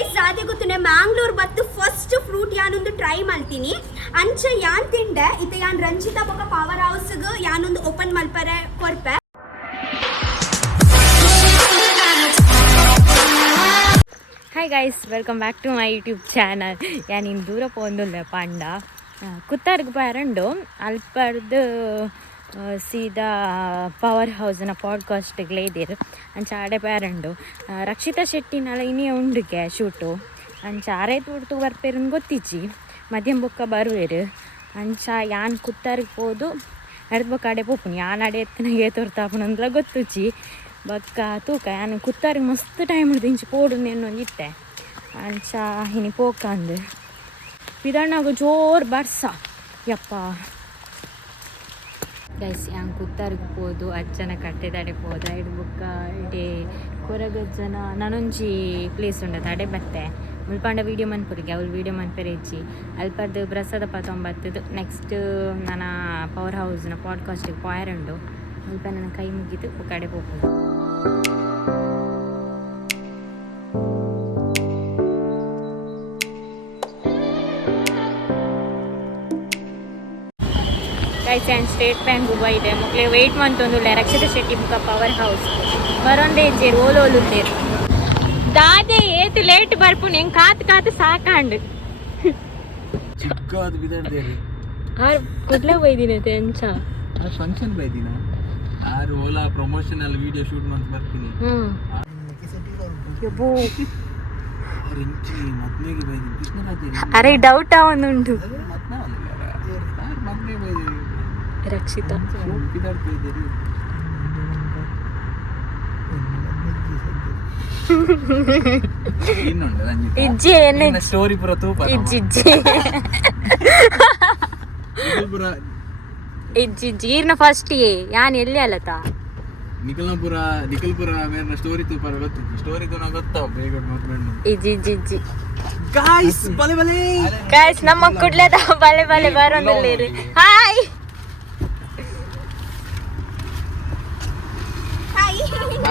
Guys ಆದಿ ಗೊತ್ತುನೆ ಮ್ಯಾಂಗ್ಳೂರ್ ಬತ್ತು first fruit ಯಾನೊಂದು try ಮಾಡ್ತೀನಿ ಅಂಚ ಯಾನ್ ತಿಂಡೆ ಇತ ಯಾನ್ ರಂಜಿತಾ ಬೊಕ ಪವರ್ ಹೌಸ್ ಗ ಯಾನೊಂದು ಓಪನ್ ಮಲ್ಪರೆ ಕೊರ್ಪೆ. Hi guys, welcome back to my YouTube channel. ಯಾನ್ ಇನ್ನು ದೂರ ಪೋಂದುಲ್ಲೆ ಪಂಡ ಕುತ್ತರ್ಗ್ ಬರಂಡು ಅಲ್ಪರ್ದು ಸೀದಾ ಪವರ್ ಹೌಸ್ನ ಪಾಡ್ಕಾಸ್ಟ್ಗೆ ಇದ್ದೀರು ಅಂಚ ಆಡೆ ಬರಂಡು ರಕ್ಷಿತಾ ಶೆಟ್ಟಿನಲ್ಲ ಇನ್ನೇ ಉಂಡುಗೆ ಶೂಟು ಅಂಚ ಆರೈತು ಬಿಡ್ತು ಬರ್ಪೇರನ್ ಗೊತ್ತಿಜ್ಜಿ ಮಧ್ಯಮ ಬೊಕ್ಕ ಬರುವೇರು ಅಂಚ ಯಾನ್ ಕುತ್ತರ್ಗೆ ಹೋದು ನಡ್ದು ಬೊಕ್ಕ ಆಡೆ ಪೋಪುನಿ ಯಾನ್ ಆಡೆ ಎತ್ತನಾಗೆ ತೋರ್ತಾಪುನಂದ್ಲ ಗೊತ್ತುಜ್ಜಿ ಬೊಕ್ಕ ತೂಕ ಯಾನು ಕುತ್ತರ್ಗೆ ಮಸ್ತ್ ಟೈಮ್ ಹಿಡ್ದು ಇಂಚು ಪೋಡು ನೆನ್ನೊಂದು ಇತ್ತೆ ಅಂಚ ಇನಿ ಪೋಕಂದು ಪಿದಣ್ಣಾಗ ಜೋರು ಬರ್ಸ ಯಪ್ಪ ಗೈಸ್ ಹಂಗೆ ಕುತ್ತರ್ಗೆ ಹೋದು ಅಜ್ಜನ ಕಟ್ಟೆದಾಡೆ ಹೋದ ಇಡು ಬುಕ್ಕ ಇಡೀ ಕೊರಗಜ್ಜನ ನಾನೊಂಜಿ ಪ್ಲೇಸ್ ಉಂಡದ ಅಡೆ ಬತ್ತೆ ಮುಲ್ಪಂಡ ವೀಡಿಯೋ ಮನ್ಪುರಿಗೆ ಅವ್ರು ವೀಡಿಯೋ ಮನ್ಪೆರೆ ಇಜ್ಜಿ ಅಲ್ಪದ್ದು ಪ್ರಸಾದ ತೊಂಬತ್ತದು ನೆಕ್ಸ್ಟ್ ನನ್ನ ಪವರ್ ಹೌಸ್ನ ಪಾಡ್ಕಾಸ್ಟಿಗೆ ಪಾಯರುಂಡು ಮುಲ್ಪ ನನ್ನ ಕೈ ಮುಗಿದು ಕಡೆ ಹೋಗ್ಬೋದು. ಗೈಸ್ ಆ್ಯಂಡ್ ಸ್ಟೇಟ್ ಬ್ಯಾಂಕ್ ಹೂವ ಇದೆ ಮಕ್ಕಳಿಗೆ ವೆಯ್ಟ್ ಮಂತೊಂದುಲ್ಲೆ ರಕ್ಷಿತಾ ಶೆಟ್ಟಿ ಬುಕ್ಕ ಪವರ್ ಹೌಸ್ ಬರೋಂದೇ ಇಜ್ಜೇರು ಓಲೋಲುಂಡೇರು ದಾದೆ ಏತು ಲೇಟ್ ಬರ್ಪುನ್ ಹೆಂಗೆ ಕಾತು ಸಾಕಾಂಡು ಆರು ಕುಡ್ಲ ಬೈದಿನತೆ ಅಂಚ ಫಂಕ್ಷನ್ ಬೈದಿನ ಆರು ಓಲಾ ಪ್ರಮೋಷನಲ್ ವಿಡಿಯೋ ಶೂಟ್ ಮಾಡ್ತ ಬರ್ತೀನಿ. ಅರೆ ಡೌಟ್ ಅವನುಂಟು ರಕ್ಷಿತಾ ಇಜ್ಜಿ ಸ್ಟೋರಿ ಪುರ ತೂಪ ಇಜ್ಜಿ ಈರ್ನ ಫಸ್ಟ್ ಯಾನ್ ಎಲ್ಲಿ ಅಲ್ಲತಾ ನಿಖಲ್ಪುರ ಮೇರ್ನ ಸ್ಟೋರಿ ತೂಪ ಗೊತ್ತಿತ್ತು ಸ್ಟೋರಿ ತೂನ ಗೊತ್ತಾವ ಬೇಗ ನೋಡ್ಕೊಂಡು ಇಜ್ಜಿ ಗಾಯ್ಸ್ ಬಲೆ ಬಲೆ ಗಾಯ್ಸ್ ನಮ್ಮ ಕುಡ್ಲದ ಬಲೆ ಬಲೆ ಬರೋದಿಲ್ಲ. ಹಾಯ್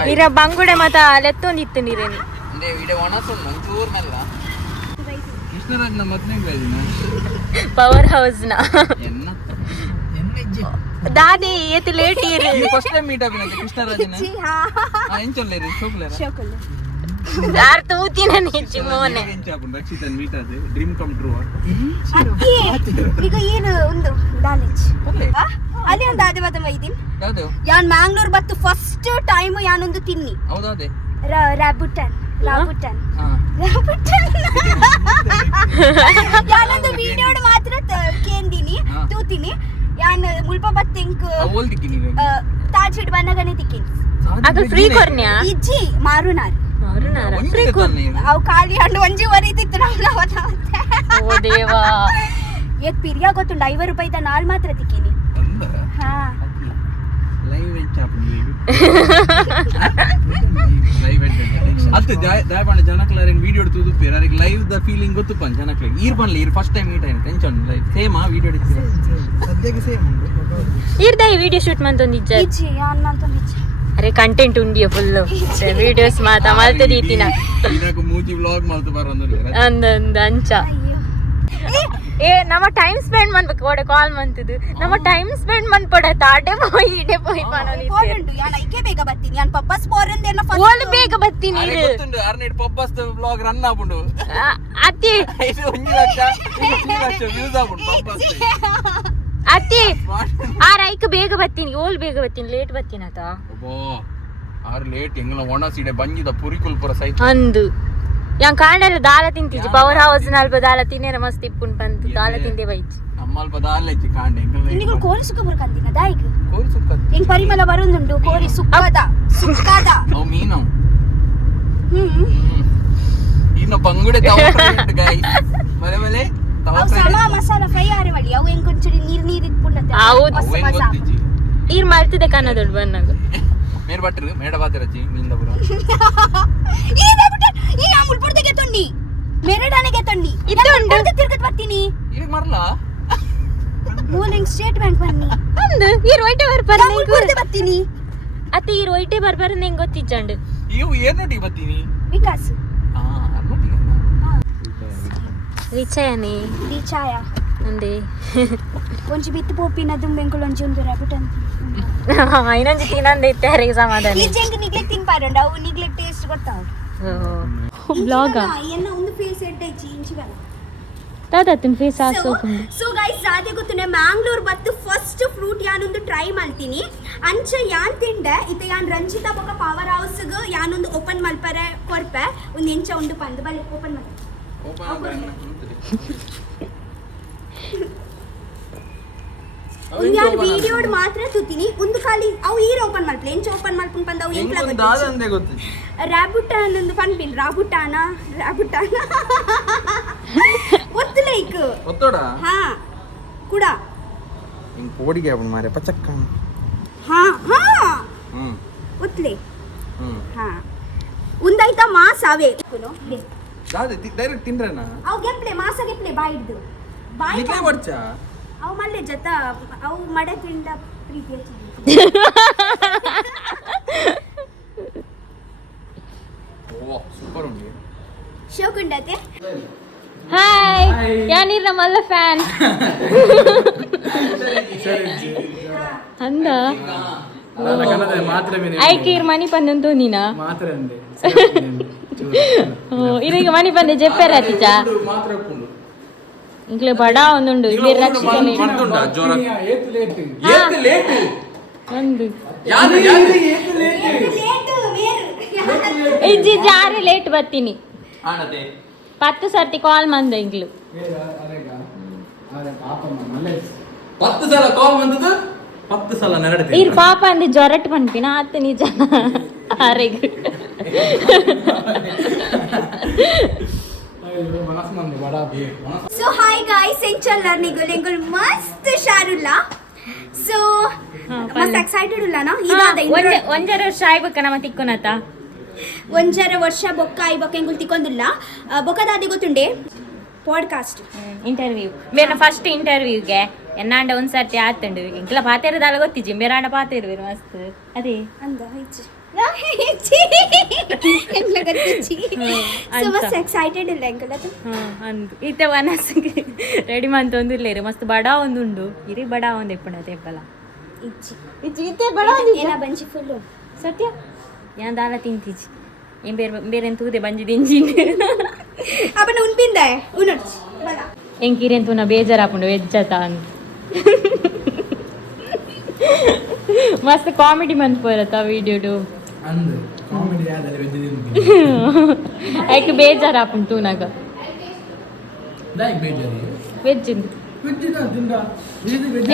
ನೀರ ಬಂಗುಡೆ ಮತ ಲೆತ್ತೊಂದಿತ್ತು ನೀರೇನು ಕೃಷ್ಣರಾಜ್ನ ಮೊದಲನೇ ಬೈದಿನ ಪವರ್ ಹೌಸ್ನ ದಾದಿ ಏತು ಲೇಟ್ ಇರು ಫಸ್ಟ್ ಟೈಮ್ ಮೀಟ್ ಆಗಿನ ಕೃಷ್ಣರಾಜನ ಎಂಚೊಲ್ಲೇರಿ ಶೋಕ್ಲೇರ ಯಾರು ತೂತಿನ ನಿಜ್ಜಿ ಮೋನೆ ಎಂಚಾಪುನ್ ರಕ್ಷಿತನ್ ಮೀಟ್ ಆದೆ ಡ್ರೀಮ್ ಕಮ್ ಟ್ರೂ ಈಗ ಏನು ಒಂದು ದಾಲೇಜ್ ಅಲ್ಲಿ ಒಂದು ಆದೆ ಬದ ಮೈದಿನ್ ಯಾವುದು ಯಾನ್ ಮ್ಯಾಂಗ್ಳೂರ್ ಬತ್ತು ಫಸ್ಟ್ ಟೈಮ್ ಯಾನೊಂದು ತಿನ್ನಿ ಹೌದಾದೆ ರಾಬುಟನ್ ಯಾನೊಂದು ವಿಡಿಯೋ ಮಾತ್ರ ಕೇಂದಿನಿ ತೂತಿನಿ ಯಾನ್ ಮುಲ್ಪ ಬತ್ತಿಂಕ್ ತಾಜ್ ಹಿಡ್ ಬನ್ನಗನೆ ತಿಕ್ಕಿನಿ ಅದು ಫ್ರೀ ಕೊರ್ನ್ಯಾ ಇಜ್ಜಿ ಮಾರುನಾರ್ ಫ್ರೀ ಕೊರ್ನಿ ಅವು ಖಾಲಿ ಹಣ್ಣು ಒಂಜಿ ವರಿತಿತ್ತು ನಾವು ಓ ದೇವಾ ಏಕ್ ಪಿರಿಯಾ ಗೊತ್ತುಂಡು 50 ರೂಪಾಯಿದ ನಾಲ್ ಮಾತ್ರ ತಿಕ್ಕಿನಿ. ಹಾ ಲೈವ್ ಎಂಚಾಪುನ್ ಲೈವ್ ಅತ್ತು ದಾಯಪಾಂಡ ಜನಕ್ಲಾರೆನ್ ವಿಡಿಯೋ ಎಡ್ತುದು ಪೇರ ಅದಕ್ಕೆ ಲೈವ್ ದ ಫೀಲಿಂಗ್ ಗೊತ್ತು ಪನ್ ಜನಕ್ಲಾಗ ಈರ್ ಬನ್ಲಿ ಈರ್ ಫಸ್ಟ್ ಟೈಮ್ ಮೀಟ್ ಆಯ್ತು ಟೆನ್ಷನ್ ಲೈವ್ ಸೇಮ್ ಆ ವಿಡಿಯೋ ಎಡ್ತಿರ ಸದ್ಯಕ್ಕೆ ಸೇಮ್ ಈರ್ದ ಈ ವಿಡಿಯೋ ಶೂಟ್ ಮಂತೊಂದಿಜ್ಜ ಇಜ್ಜಿ ಯಾನ್ ಮಂತೊಂದಿಜ್ಜ ಅರೆ ಕಂಟೆಂಟ್ ಉಂಡಿಯ ಫುಲ್ ವಿಡಿಯೋಸ್ ಮಾತಾ ಮಲ್ತದೀತಿನ ಇದಕ್ಕೆ ಮೂಜಿ ವ್ಲಾಗ್ ಮಲ್ತು ಬರೋಂದ್ರೆ ಅಂದ ಅಂಚ ಏ ನಮ್ಮ ಟೈಮ್ ಸ್ಪೆಂಡ್ ಮಾಡ್ಬೇಕು ಓಡೆ ಕಾಲ್ ಮಂತದು ನಮ್ಮ ಟೈಮ್ ಸ್ಪೆಂಡ್ ಮಾಡ್ಪಡ ತಾಡೆ ಪೋಯಿ ಇಡೆ ಪೋಯಿ ಪಾನೋನಿ ಪೋರಂಡು ಯಾನ್ ಐಕೆ ಬೇಗ ಬತ್ತೀನಿ ಯಾನ್ ಪಪ್ಪಸ್ ಪೋರಂದೇನ ಓಲ್ ಬೇಗ ಬತ್ತೀನಿ ಅರೆ ಗೊತ್ತುಂಡು ಅರ್ನೆಟ್ ಪಪ್ಪಸ್ ವ್ಲಾಗ್ ರನ್ ಆಪುಂಡು ಅತ್ತಿ ಇದು 1 ಲಕ್ಷ ವ್ಯೂಸ್ ಆಪುಂಡು ಪಪ್ಪಸ್ ಅತ್ತಿ ಆರ್ ಐಕ ಬೇಗ ಬತ್ತೀನಿ ಓಲ್ ಬೇಗ ಬತ್ತೀನಿ ಲೇಟ್ ಬತ್ತೀನಿ ಆತ ಅಬ್ಬೋ ಆರ್ ಲೇಟ್ ಎಂಗಲ ಒಣ ಸೀಡೆ ಬಂಜಿದ ಪುರಿಕುಲ್ ಪುರ ಸೈತ ಅಂದು ಯಾನ್ ಕಾಂಡೆಲ್ಲ ದಾಲ ತಿಂತಿಜ್ಜಿ ಪವರ್ ಹೌಸ್ ನಲ್ಪ ದಾಲ ತಿನ್ನೇರ ಮಸ್ತ್ ಇಪ್ಪುನ್ ಬಂತು ದಾಲ ತಿಂದೆ ಬೈಜಿ ಅಮ್ಮಲ್ಪ ದಾಲೆಜ್ಜಿ ಕಾಂಡೆ ಎಂಗಲ ನಿಗಳು ಕೋರಿ ಸುಕ್ಕ ಬರಕಂದಿನ ದಾಯಿಗ್ ಕೋರಿ ಸುಕ್ಕ ಎಂಗ್ ಪರಿಮಳ ಬರುಂದುಂಡು ಕೋರಿ ಸುಕ್ಕದ ಅವು ಮೀನು ಇನ್ನ ಬಂಗುಡೆ ತವಕ ಗೈಸ್ ಮಲೆ ಮಲೆ ಅವು ಸಮ ಮಸಾಲಾ ಫ್ರೈ ಆರೆ ಮಾಡಿ ಅವು ಎಂಗ್ ಕೊಂಚಡಿ ನೀರ್ ಇಟ್ಪುಂಡತೆ ನೀರ್ ಮಾಡ್ತಿದೆ ಕನ್ನದೊಡ್ ಬನ್ನಾಗ ಮೇರ್ ಬಟ್ರು ಮೇಡ ಬಾತಿರಜ್ಜಿ ಮೀಂದ ಪುರ ಈ ನಾ ಮುಲ್ಪುರ್ದೆಗೆ ತೊಂಡಿ ಮೇರೆಡಾನೆಗೆ ತೊಂಡಿ ಇದ್ದುಂಡು ತಿರ್ಗತ್ ಬರ್ತೀನಿ ಈಗ ಮರ್ಲಾ ಮೂಲಿಂಗ್ ಸ್ಟೇಟ್ ಬ್ಯಾಂಕ್ ಬನ್ನಿ ಅಂದು ಈರ್ ವೈಟೆ ಬರ್ಬಾರ ಮುಲ್ಪುರ್ದೆ ಬರ್ತೀನಿ ಅತ್ತೆ ಈರ್ ವೈಟೆ ಬರ್ಬಾರ ಹೆಂಗ್ ಗೊತ್ತಿಜ್ಜಂಡು ಇವು ಏರ್ ನೋಟಿಗೆ ಬರ್ತೀನಿ ವಿಕಾಸ್ ಹಾ ನೋಟಿಗೆ ರಿಚಯನಿ ರೀಚಾಯ ಅಂದೆ ಒಂಜಿ ಬಿತ್ತು ಪೋಪಿನದು ಬೆಂಕುಲು ಒಂಜಿ ಒಂದು ರ್ಯಾಬಿಟ್ ಅಂತ ಇನ್ನೊಂದು ತಿನ್ನಂದು ಇತ್ತಾರೆ ಸಮಾಧಾನ ಈಜೆಂಗ್ ನಿಗ್ಲೆ ತಿನ್ಪಾರಂಡ ಅವು ನಿಗ್ಲೆ ಟೇಸ್ಟ್ ಗೊತ್ತಾವ ಬ್ಲಾಗ ಎನ್ನ ಒಂದು ಫೇಸ್ ಎಡ್ಡೆ ಇಂಚಿ ಬರ ತಾತನ್ ಫೇಸ್ ಹಾಕೋಕೊಂಡು ಸೊ ಗೈಸ್ ಸಾಧ್ಯ ಗೊತ್ತುನೆ ಮ್ಯಾಂಗ್ಳೂರ್ ಬತ್ತು ಫಸ್ಟ್ ಫ್ರೂಟ್ ಯಾನೊಂದು ಟ್ರೈ ಮಾಡ್ತೀನಿ ಅಂಚ ಯಾನ್ ತಿಂಡೆ ಇತ ಯಾನ್ ರಂಜಿತಾ ಬೊಕ ಪವರ್ ಹೌಸ್ ಯಾನೊಂದು ಓಪನ್ ಮಲ್ಪರೆ ಕೊರ್ಪೆ ಒಂದು ಎಂಚ ಉಂಡು ಪಂದು ಬಲೆ ಓಪನ್ ಮಾಡಿ ಯಾನ್ ವಿಡಿಯೋಡ್ ಮಾತ್ರ ತುತ್ತೀನಿ ಒಂದು ಖಾಲಿ ಅವು ಈರ ಓಪನ್ ಮಲ್ಪಲೆ ಎಂಚ ಓಪನ್ ಮಲ್ಪನ್ ಪಂದ ಅವು ಎಂಕ್ಲ ಗೊತ್ತು ರ್ಯಾಬುಟಾನ್ ಒಂದು ಪನ್ಪಿನ್ ರಾಬುಟಾನ ಒತ್ತು ಲೈಕ್ ಒತ್ತೋಡ ಹಾ ಕೂಡ ಹಿಂಗ್ ಪೋಡಿಗೆ ಅವನ್ ಮಾರೆ ಪಚಕ್ಕ ಹಾ ಹ್ಮ್ ಒತ್ಲೆ ಹ್ಮ್ ಹಾ ಉಂದಾಯ್ತಾ ಮಾಸ್ ಅವೇ ದಾದೆ ಡೈರೆಕ್ಟ್ ತಿನ್ರನ ಅವು ಗೆಪ್ಲೆ ಮಾಸ ಗೆಪ್ಲೆ ಬಾಯಿಡ್ದು ಬಾಯಿ ನಿಕ್ಲೆ ಬರ್ಚ ಅವು ಮಲ್ಲೆ ಜತ ಅವು ಮಡೆ ತಿಂಡ ಪ್ರೀತಿಯ ಓ ಸೂಪರ್ ಉಂಟು ಶೋಕುಂಡತೆ ಹಾಯ್ ಯಾನಿರ ಮಲ್ಲ ಫ್ಯಾನ್ ಅಂದ ಐಕೀರ್ ಮನಿ ಪಂದಂತೂ ನೀನಾ ಇದೀಗ ಮನಿ ಪಂದೆ ಜೆಪ್ಪೆರ ತಿಚಾ ಇಂಕ್ಲೆ ಬಡ ಒಂದುಂಡು ಇಲ್ಲಿ ರಕ್ಷಿಸಲಿ ಒಂದು ಇಜ್ಜಿ ಜಾರಿ ಲೇಟ್ ಬರ್ತೀನಿ 10 ಸರ್ತಿ ಕಾಲ್ ಮಂದ ಇಂಗ್ಲು 10 ಸಲ ಕಾಲ್ ಬಂದದ್ದು 10 ಸಲ ನೆರಡ್ತೀನಿ ಇರ್ ಪಾಪ ಅಂದಿ ಜೊರಟ್ ಪನ್ಪಿನ ಆತ ನಿಜ ಆರೆಗ್ ಸೊ ಹಾಯ್ ಗಾಯ್ಸ್ ಎಂಚಲ್ಲರ್ ನಿಗುಲ್ ಮಸ್ತ್ ಶಾರುಲ್ಲ ಸೊ ಮಸ್ತ್ ಎಕ್ಸೈಟೆಡ್ ಉಲ್ಲನಾ ಒಂಜರ ವರ್ಷ ಆಯ್ಬೇಕ ನಮ್ಮ ತಿಕ್ಕೊನತ ಒಂಜರ ವರ್ಷ ಬೊಕ್ಕ ಐ ಬೊಕ್ಕ ಎಂಗುಲ್ ತಿಕ್ಕೊಂದಿಲ್ಲ ಬೊಕ್ಕದಾದಿ ಗೊತ್ತುಂಡೆ ಪಾಡ್ಕಾಸ್ಟ್ ಇಂಟರ್ವ್ಯೂ ಬೇರೆ ಫಸ್ಟ್ ಇಂಟರ್ವ್ಯೂಗೆ ಎನ್ನಾಂಡ ಒಂದ್ಸರ್ತಿ ಆತಂಡು ಇಂಕ್ಲ ಪಾತೆರದಾಲ ಗೊತ್ತಿಜ್ಜಿ ಬೇರಾಂಡ ಪಾತೆರ್ವೇರು ಮಸ್ತ್ ಅದೇ ಅಂದ ಸೊ ಮಸ್ತ್ ಎಕ್ಸೈಟೆಡ್ ಇಲ್ಲ ಎಂಕಲ್ ಅದು ಅಂದು ಈತ ವನಸ್ಗೆ ರೆಡಿ ಮಂತೊಂದುಲ್ಲೇರು ಮಸ್ತ್ ಬಡ ಒಂದುಂಡು ಇರಿ ಬಡ ಒಂದು ಎಪ್ಪಣತೆ ಎಪ್ಪಲ ಇಜ್ಜಿ ಇತ್ತೆ ಬಡ ಏನ ಬಂಜಿ ಫುಲ್ಲು ಸತ್ಯ ಯಾನ್ ದಾಲ ತಿಂತಿಜಿ ಏನ್ ಬೇರೆ ತೂದೆ ಬಂಜಿ ದಿಂಜಿ ಅಪ್ಪನ ಉನ್ಪಿಂದ ಉನ್ನಡ್ಚಿ ಬಲ ಎಂಕಿರೇನ್ ತೂನ ಬೇಜಾರಾಪುಂಡು ವೆಜ್ಜತ ಅಂತ ಮಸ್ತ್ ಕಾಮಿಡಿ ಮಂತ್ ಬರತ್ತ ವಿಡಿಯೋಡು ಅಂದು ಕಾಮಿಡಿ ಆದ್ರೆ ವೆಜ್ಜಿ ಐಕ್ ಬೇಜಾರಾಪುಂಡು ತೂನಾಗ ದೈ ಬೇಜಾರಿ ವೆಜ್ ವೆಜ್ಜಿ ತಿಂದ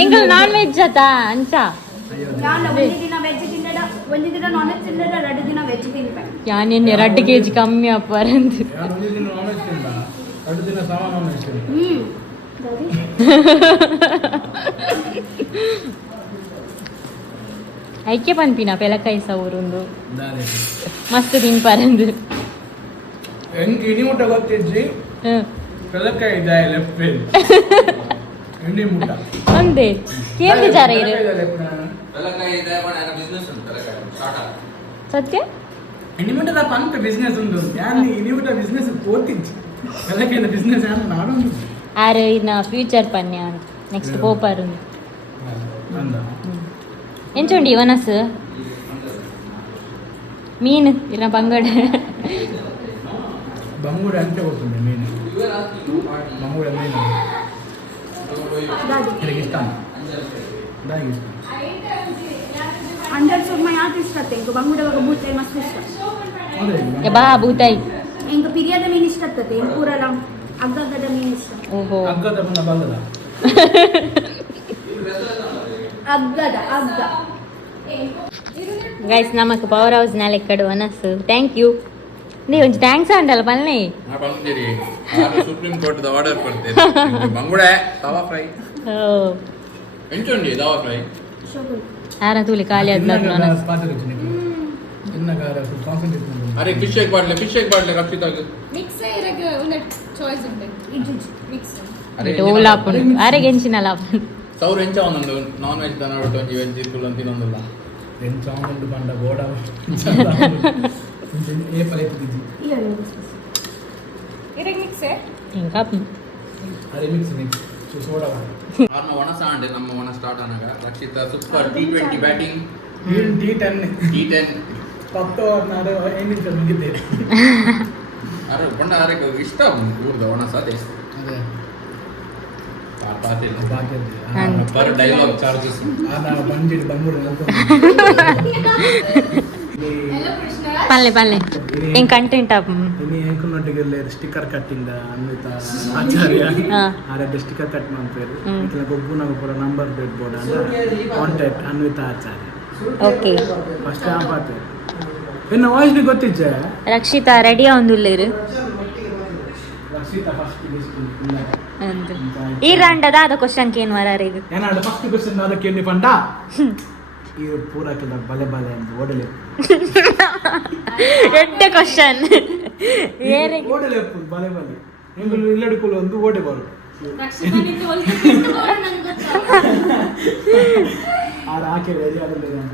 ಎಂಗಲ್ ನಾನ್ ವೆಜ್ ಅತ ಅಂಚ ನಾನು ಒಂದು ದಿನ ವೆಜ್ ತಿನ್ನಡ ಒಂದು ದಿನ ನಾನ್ ವೆಜ್ ತಿನ್ನಡ 2 ದಿನ ವೆಜ್ ತಿನ್ಪ ಯಾನೇನ್ 2 kg ಕಮ್ಮಿ ಅಪ್ಪರಂದು ನಾನು ಒಂದು ದಿನ ನಾನ್ ವೆಜ್ ತಿಂದ 2 ದಿನ ಸಾಮ ನಾನ್ ವೆಜ್ ತಿಂದ ಐಕ್ಯ ಪನ್ಪಿನ ಪೆಲಕಾಯಿ ಸೌರುಂದು ಮಸ್ತ್ ತಿನ್ಪಾರಂದು ಹೆಂಗ್ ಇನಿ ಮುಟ್ಟ ಗೊತ್ತಿಜ್ಜಿ ಪೆಲಕಾಯಿ ಇದೆ ಲೆಫ್ಟ್ ಫೇಲ್ ಇನಿ ಮುಟ್ಟ ಒಂದೇ ಕೇಮ್ ವಿಚಾರ ಇರು ಪೆಲಕಾಯಿ ಇದೆ ಬಣ ಬಿಸಿನೆಸ್ ಉಂಟು ಪೆಲಕಾಯಿ ಸ್ಟಾರ್ಟ್ ಆಗ ಸತ್ಯ ಇನಿ ಮುಟ್ಟದ ಪಂಪ ಬಿಸಿನೆಸ್ ಉಂಟು ಯಾನ್ ಇನಿ ಮುಟ್ಟ ಬಿಸಿನೆಸ್ ಪೋತಿಜ್ಜಿ ಪೆಲಕಾಯಿ ಬಿಸಿನೆಸ್ ಯಾನ್ ನಾಡೊಂದು ಆರು ಇನ್ನ ಫ್ಯೂಚರ್ ಪನ್ಯ ನೆಕ್ಸ್ಟ್ ಪೋಪರುಂದು ಅಂದ ಎಂಚುಂಡಿ ವನಸ್ ಮೀನು ಇಲ್ಲ ಬಂಗಡ ಬಂಗುಡ ಅಂತ ಗೊತ್ತುಂಟು ಮೀನು ಬಂಗುಡ ಮೀನು ನನಗೆ ಇಷ್ಟ ದಾಗಿ ಇಷ್ಟ ಅಂಡರ್ ಸುರ್ಮ ಯಾಕೆ ಇಷ್ಟ ಇಂಕ ಬಂಗುಡವಾಗ ಬೂತಾಯಿ ಮಸ್ತ್ ಇಷ್ಟ ಅದೇ ಬಾ ಬೂತಾಯಿ ಇಂಕ ಪಿರಿಯದ ಮೀನು ಇಷ್ಟ ಆಗ್ತದೆ ಪೂರಲ್ಲ ಅಗ್ಗದ ಮೀನು ಇಷ್ಟ ಓಹೋ ಅಗ್ಗದ ಬಂದ ಬಂದದ ಅಗ್ಗ ಗೈಸ್ ನಮಕ್ ಪವರ್ ಹೌಸ್ ನಾಳೆ ಕಡು ವನಸ್ ಥ್ಯಾಂಕ್ ಯು ನೀ ಒಂಚು ಥ್ಯಾಂಕ್ಸ್ ಅಂಡಲ್ಲ ಪಲ್ಲೆ ನಾ ಬಂದಿರಿ ಸುಪ್ರೀಂ ಕೋರ್ಟ್ ದ ಆರ್ಡರ್ ಕೊಡ್ತೇನೆ ಬಂಗುಡೆ ತವಾ ಫ್ರೈ ಎಂಚುಂಡಿ ತವಾ ಫ್ರೈ ಯಾರ ತೂಲಿ ಖಾಲಿ ಆದ್ಲಾಗ ಅರೆ ಫಿಶ್ ಎಗ್ ಬಾಡ್ಲೆ ರಕ್ಷಿತಾಗ ಮಿಕ್ಸ್ ಇರಗ ಒಂದು ಚಾಯ್ಸ್ ಉಂಟು ಮಿಕ್ಸ್ ಅರೆ ಓಲಾಪುಂಡು ಆರೆಗೆ ಎಂಚಿನಲ್ಲ ಸೌರ್ ಎಂಚ ಒಂದೊಂದು ನಾನ್ ವೆಜ್ ತನೊಟ್ಟು ಒಂಜಿ ವೆಜ್ ಇರ್ಕುಲು ಅಂತ ಇನ್ನೊಂದಿಲ್ಲ ಎಂಚ ಒಂದು ಬಂಡ ಬೋಡ ಏ ಪಲೈತಿದ್ದಿ ಇರಗ ಮಿಕ್ಸ್ ఇంకా ಅವ್ರನ್ನ ಒಣ ಸಾಂಡ್ ನಮ್ಮ ಒಣ ಸ್ಟಾರ್ಟ್ ಆನಾಗ Rakshita super T20 batting T10 T10 10 16 8 ನಿಮಿಷ ಮುಗಿದ್ದೇವೆ. ಅರೆ ಬಂಡ ಅರೆ ಇಷ್ಟ ಊರ್ದ ಒಣ ಸಾತೆ ಅದೇ ಪಾತಿಲ್ಲ ಬಾಕಿ ಪರ್ ಡೈಲಾಗ್ ಚಾರ್ಜಸ್ ಆನ ಬಂದಿಡ್ ಬಂದ್ಬಿಡು Hello Krishna. పల్లె ఏం కంటెంట్ ಇನ್ನು ಏಕನೊಟ್ಟಿಗೆ ಸ್ಟಿಕ್ಕರ್ ಕಟ್ಟಿಂದ ಅನ್ವಿತ ಆಚಾರ್ಯ ಆದ್ರೆ ಸ್ಟಿಕ್ಕರ್ ಕಟ್ ಮಾಡ್ತಾರೆ ಇಟ್ಲ ಗೊಬ್ಬು ನಾವು ಪೂರ ನಂಬರ್ ಬಿಡ್ಬೋದ ಕಾಂಟ್ಯಾಕ್ಟ್ ಅನ್ವಿತ ಆಚಾರ್ಯ ఓకే ಫಸ್ಟ್ ಆಪ್ ಆಗ್ತದೆ ಇನ್ನು ವಾಯ್ಸ್ ಗೊತ್ತಿದ್ದೆ రక్షిత రెడీ ఉందిలేరు ರಕ್ಷಿತಾ ಫಸ್ಟ್ ಈ ರಂಡದ ಅದ ಕ್ವಶನ್ಗೆ ಏನು ವರಾರು ಇದು ಏನಾಡ ಫಸ್ಟ್ ಕ್ವೆಶ್ಚನ್ ಅದಕ್ಕೆ ಎಣ್ಣೆ ಪಂಡ ಈ ಪೂರಕ್ಕಿಲ್ಲ ಬಲೆ ಬಲೆ ಅಂತ ಓಡಲೆ ಎಡ್ಡ ಕ್ವಶನ್ ಏರೆ ಓಡಲೆ ಬಲೆ ಬಲೆ ಎಂಗಳು ಇಲ್ಲಡಿಕೊಳ್ಳು ಒಂದು ಓಡೆ ಬರು ರಕ್ಷಿತಾ ನಿಂತು ಒಲ್ಕಿಟ್ಟು ಬೋರ್ಡ್ ನಂಗೆ ಗೊತ್ತಾ. ಆರ ಆಕೆ ರೆಡಿ ಆಗಲಿಲ್ಲ ಅಂತ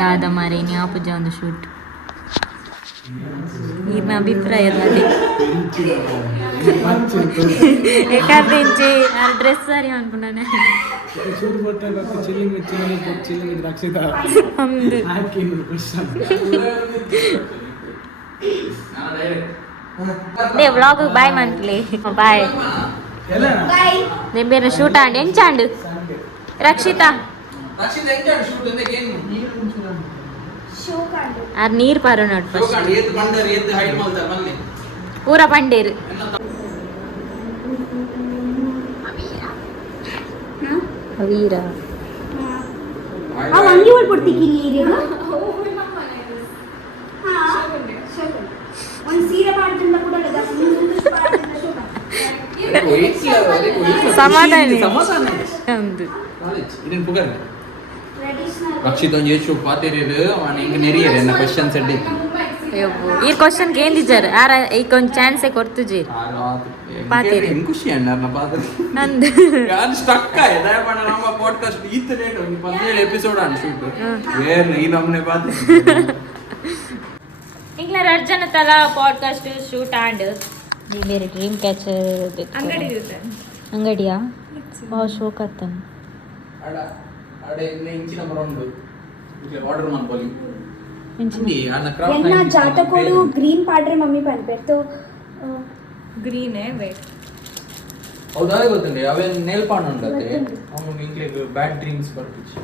ದಾದ ಮಾರೇನಿ ಆ ಪೂಜೆ ಒಂದು ಶೂಟ್ ఈయన అభిప్రాయం అది ఎక్కడి ఆ డ్రెస్ సరి అనుకున్నాను ಶೂಟ್ ಕೊಟ್ಟಾಗ ಚಿಲ್ಲಿಂಗ್ ರಕ್ಷಿತಾ ಅಂದು ಆಕೆ ಕ್ವೆಶ್ಚನ್ నే వ్లాగ్ బాయ్ మంత్లీ బాయ్ ಎಲ್ಲ ಬಾಯ್ నేను మీరు షూట్ అండి ఎంచండు రక్షిత ರಕ್ಷಿತಾ ಎಂಜಾಯ್ ಶೂಟ್ ಅಂತ ಏನು ಶೋ ಕಾಂಡು ఆ నీరు పరున్నాడు ఫస్ట్ ಶೋಕಾಂಡ್ ಏತ್ ಬಂಡರ್ ಏತ್ ಹೈಡ್ ಮಾಡ್ತಾರೆ ಬನ್ನಿ పూర పండేరు వీరా ಆ ಅಂಗಿ ಹೊಡ್ಬಿಡ್ತೀವಿ ಇಲ್ಲಿ ಒಂದು ಸೀರೆ ಮಾಡ್ದಿಂದ ಕೂಡ సమాధానం ಸಮಾಧಾನ అందు ಕಾಲೇಜ್ ಇದನ್ನ ಪುಗರ್ ಟ್ರೆಡಿಷನಲ್ ರಕ್ಷಿತಾ చేసి పాతేరేరు వాని ఇంక నెరియరు ఎన్న క్వశ్చన్స్ అడ్డి ఈ క్వశ్చన్కి ఏం ఇచ్చారు ఆరా ఈ కొంచెం ఛాన్సే కొడుతుజీ ಪಾತೇರು. ಖುಷಿ ಅಣ್ಣ ನಾ ಪಾತ ಅಂದು ಯಾರು ಸ್ಟಕ್ ಆಯ್ತು ದಯಮಾಡಿ ನಮ್ಮ ಪಾಡ್ಕಾಸ್ಟ್ ಈತ ರೇಟ್ ಒಂದು 17 ಎಪಿಸೋಡ್ ಅಣ್ಣ ಶೂಟ್ ಏನು ಈ ನಮ್ಮನೆ ಪಾತ ఇంట్లో అర్జున తల పాడ్కాస్ట్ షూట్ అండ్ నీ ಬೇರೆ ಡ್ರೀಮ್ ಕ್ಯಾಚರ್ ಅಂಗಡಿ ಇರುತ್ತೆ. ಅಂಗಡಿಯಾ ಶೋಕ್ ಅತ್ತನ್ ಅಡ ಅಡೆ ಇಂಚಿನ ಬರೋಂಡು ಇಟ್ಲೆ ಆರ್ಡರ್ ಮಾಡ್ಕೊಳ್ಳಿ ಎಂಚಿನ ಅಣ್ಣ ಕ್ರಾಫ್ಟ್ ಎನ್ನ ಜಾತಕೋಡು ಗ್ರೀನ್ ಪಾಡ್ರೆ ಮಮ್ಮಿ ಪನ್ಪೆರ್ತು ಗ್ರೀನೇ ವೇಟ್ ಹೌದಾ ಗೊತ್ತಂడి ಅವೇ ನೇಲ್ ಪಾಂಡ್ ಉಂಡತ್ತೆ ಅವನು ಇಂಕ್ಲೆ ಬ್ಯಾಡ್ ಡ್ರೀಮ್ಸ್ ಬರ್ತಿತ್ತು